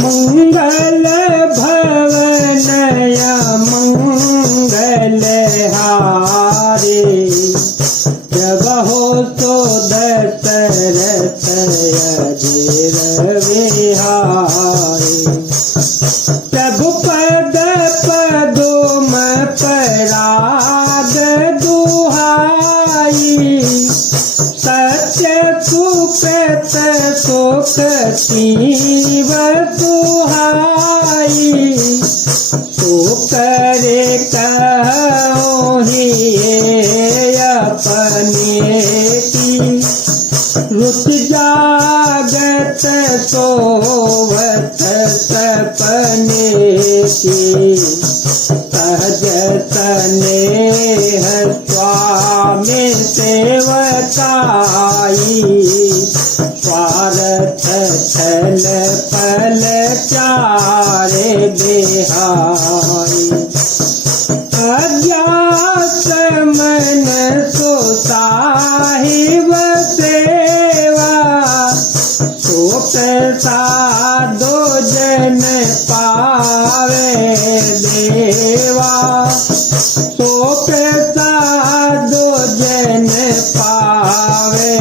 मंगल भवनया मंगल हारे, जब हो सो दशरथ अधीर विहारे। प्रभु पद पदोम पराग दुहाई, सत्य सुकृत सुख तीव सुहाई। सो करे कहोहि अपने की, रुचि जागत सोवत सपने की। सहज स्नेह स्वामी सेवकाई, स्वार्थ छल पल चारे बिहाई। अज्ञात मन सो साहिब सेवा, सो प्रसादो जन पावे देवा। सो प्रसादो जन पावे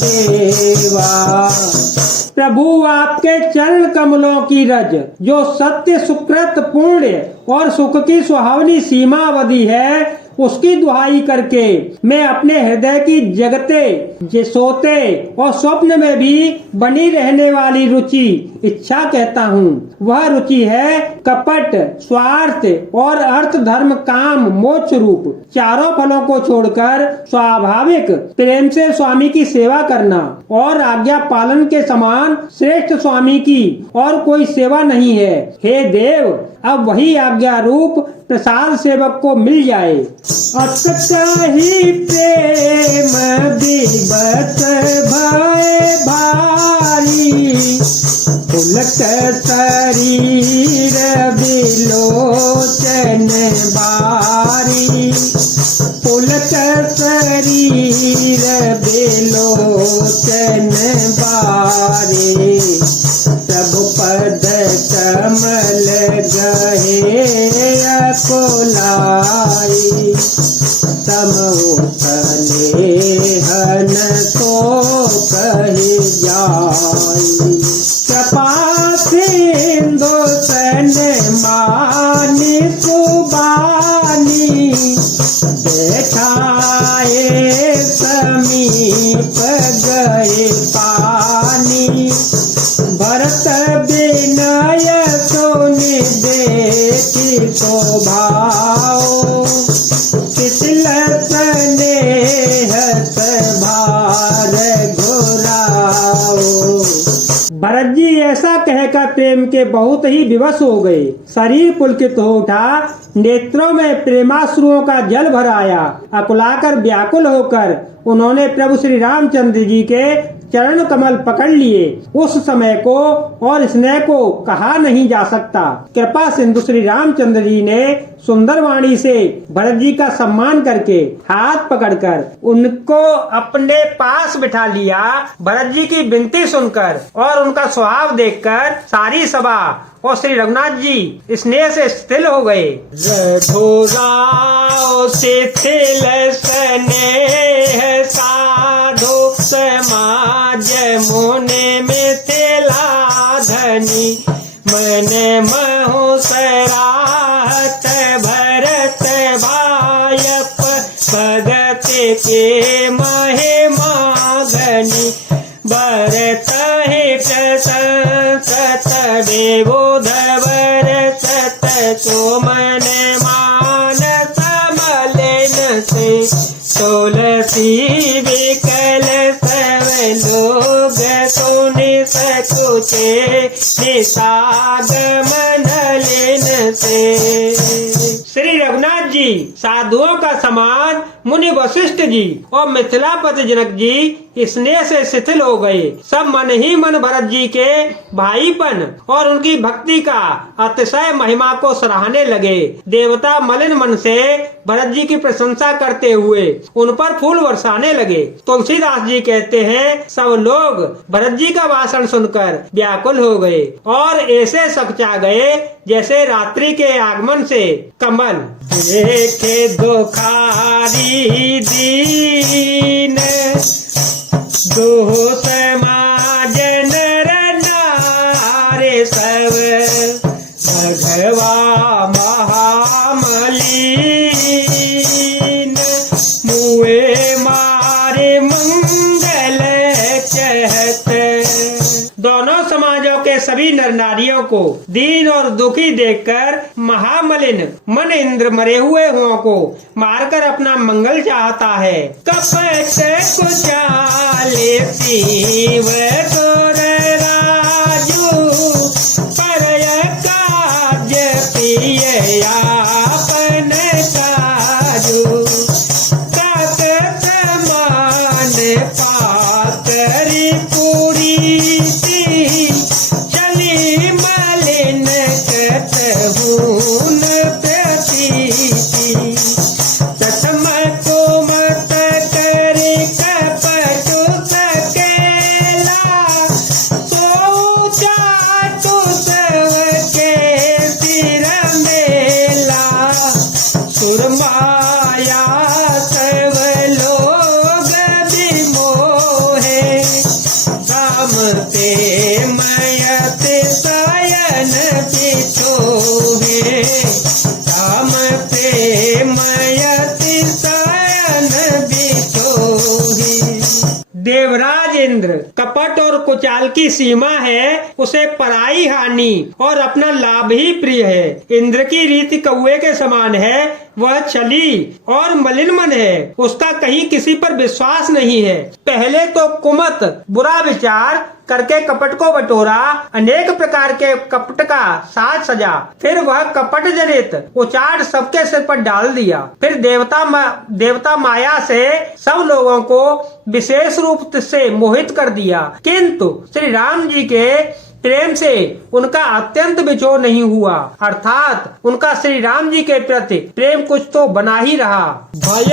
देवा। प्रभु आपके चरण कमलों की रज, जो सत्य सुकृत पुण्य और सुख की सुहावनी सीमावधि है, उसकी दुहाई करके मैं अपने हृदय की जगते सोते और स्वप्न में भी बनी रहने वाली रुचि इच्छा कहता हूँ। वह रुचि है कपट, स्वार्थ और अर्थ धर्म काम मोक्ष रूप चारों फलों को छोड़कर स्वाभाविक प्रेम से स्वामी की सेवा करना, और आज्ञा पालन के समान श्रेष्ठ स्वामी की और कोई सेवा नहीं है। हे देव, अब वही आज्ञा रूप प्रसाद सेवक को मिल जाए। अतहि प्रेम विवश भय भारी, पुलक शरीर विलोचन बारी। पुलक शरीर विलोचन बारी, सब पद कमल गहे अकुलाई। समोतने हन को कही जाई, कृपा सिंधु सन मानी सुबानी। बैठाए समीप गए पानी, भरत विनय सोनि देखी शोभाओ। शिथिल स्नेह भार घुराओ। भरत जी ऐसा कहकर प्रेम के बहुत ही विवश हो गए। शरीर पुलकित हो उठा, नेत्रों में प्रेमाश्रुओं का जल भर आया। अकुलाकर व्याकुल होकर उन्होंने प्रभु श्री रामचंद्र जी के चरण कमल पकड़ लिए। उस समय को और स्नेह को कहा नहीं जा सकता। कृपा सिंधु श्री रामचंद्र जी ने सुंदर वाणी से भरत जी का सम्मान करके हाथ पकड़कर उनको अपने पास बिठा लिया। भरत जी की विनती सुनकर और उनका स्वभाव देखकर सारी सभा और श्री रघुनाथ जी स्नेह से स्थिर हो गए। शिथिल स्नेह साधु समाज मुनि मिथिला धनी, मन महु सराहत भरत भायप भगत के महिमा घनी। भरत हे प्रशंसत विबुध भरत को मन मानस मलिन से। तुलसी विकल सब लोग सुनि सकुचे, निषागमन लिन से। श्री रघुनाथ जी साधुओं का समाज मुनि वशिष्ठ जी और मिथिलापति जनक जी स्नेह से शिथिल हो गए। सब मन ही मन भरत जी के भाईपन और उनकी भक्ति का अतिशय महिमा को सराहने लगे। देवता मलिन मन से भरत जी की प्रशंसा करते हुए उन पर फूल बरसाने लगे। तुलसीदास जी कहते हैं, सब लोग भरत जी का भाषण सुनकर व्याकुल हो गए और ऐसे सकचा गए जैसे रात्रि के आगमन से कमल देखे दुखारी दीन, दो समाज नर नारे सब भगवा महामलीन, मुए मारे मंगल कहत। दोनों समाजों के सभी नर नारियों को दीन और दुखी देखकर महामलिन मन इंद्र मरे हुए हुओं को मारकर अपना मंगल चाहता है। कपट कुचाले शिव तोर राजू, परय काज पिय आपन काजू, काकत मान पातरी पूरी सी, चली मलिन कतहून प्रतीति, तथम कुमत करे कपटु सकेला, सो चाटु सबके सिर मेला, सुरमाया सब लोग विमोहे, राम ते मयत शयन बिछोहे, राम ते मयत शयन बिछोहे। देवराज इंद्र कपट और कुचाल की सीमा है, उसे पराई हानि और अपना लाभ ही प्रिय है। इंद्र की रीति कौवे के समान है, वह छली और मलिन मन है, उसका कहीं किसी पर विश्वास नहीं है। पहले तो कुमत बुरा विचार करके कपट को बटोरा, अनेक प्रकार के कपट का साज सजा, फिर वह कपट जनित उचाट सबके सिर पर डाल दिया। फिर देवता माया से सब लोगों को विशेष रूप से मोहित कर दिया, किंतु श्री राम जी के प्रेम से उनका अत्यंत बिछोह नहीं हुआ, अर्थात उनका श्री राम जी के प्रति प्रेम कुछ तो बना ही रहा। भय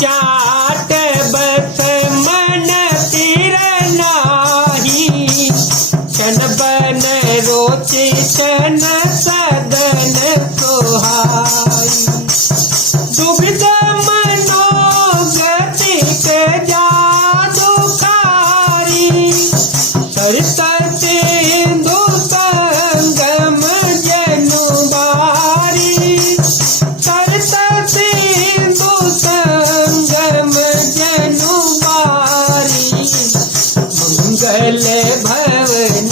चाट बस मन तीर नाही, क्षण बन रोचि क्षण सदन सोहाई, दुविध मनोगति के जादू खारी, सरिता सिंधु संगम जनु बारी, सरिता सिंधु संगम जनु बारी, मंगल भवन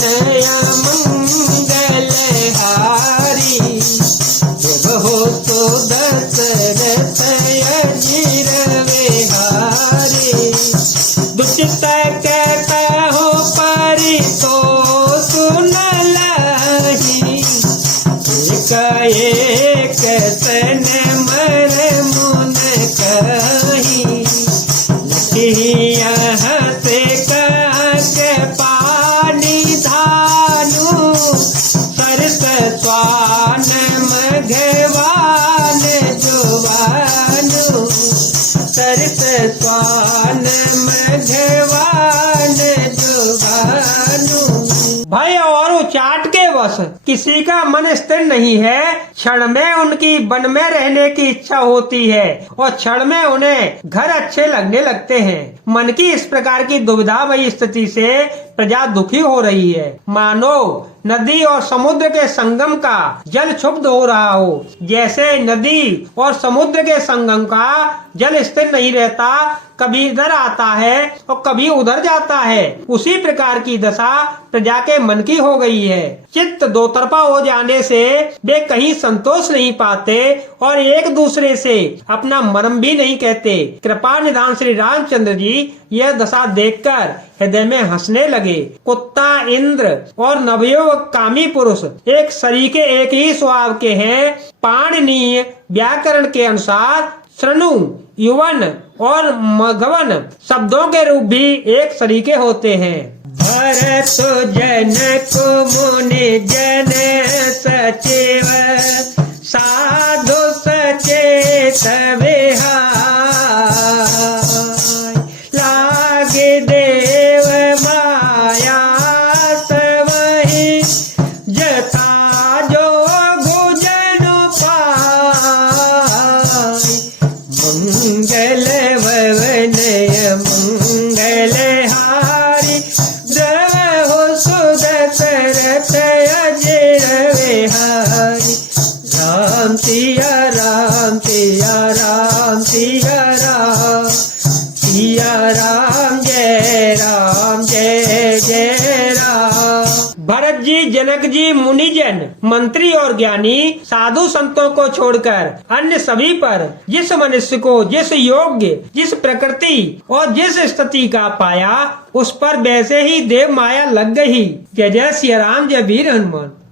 मंगल हारी, जब हो तो दशरथ अजीर विहारी, दुचित कहता हो परि तो सुन लही, एक तन मर मुन कही, यहाँ से के पानी धानु, सरस स्वान मघवान जुवानु, सरस स्वान मघवान जुवानु। भय और उचाट के वश किसी का मन स्थिर नहीं है, क्षण में उनकी वन में रहने की इच्छा होती है और क्षण में उन्हें घर अच्छे लगने लगते हैं। मन की इस प्रकार की दुविधामयी स्थिति से प्रजा दुखी हो रही है, मानो नदी और समुद्र के संगम का जल क्षुब्ध हो रहा हो। जैसे नदी और समुद्र के संगम का जल स्थिर नहीं रहता, कभी इधर आता है और कभी उधर जाता है, उसी प्रकार की दशा प्रजा के मन की हो गई है। चित्त दो तरफा हो जाने से वे कहीं संतोष नहीं पाते और एक दूसरे से अपना मर्म भी नहीं कहते। कृपा निधान श्री रामचंद्र जी यह दशा देखकर हृदय में हंसने लगे। कुत्ता इंद्र और नवयुवक कामी पुरुष एक सरीके एक ही स्वभाव के हैं। पाणिनीय व्याकरण के अनुसार श्रनु, युवन और मघवन शब्दों के रूप भी एक सरीके होते हैं। भरत जनक मुनि जन सचिव, साधु सचेत सिया राम जय राम जय जय राम। भरत जी, जनक जी, मुनिजन, मंत्री और ज्ञानी साधु संतों को छोड़कर अन्य सभी पर जिस मनुष्य को जिस योग्य, जिस प्रकृति और जिस स्थिति का पाया, उस पर वैसे ही देव माया लग गई। जय जय सिया राम, जय वीर हनुमान।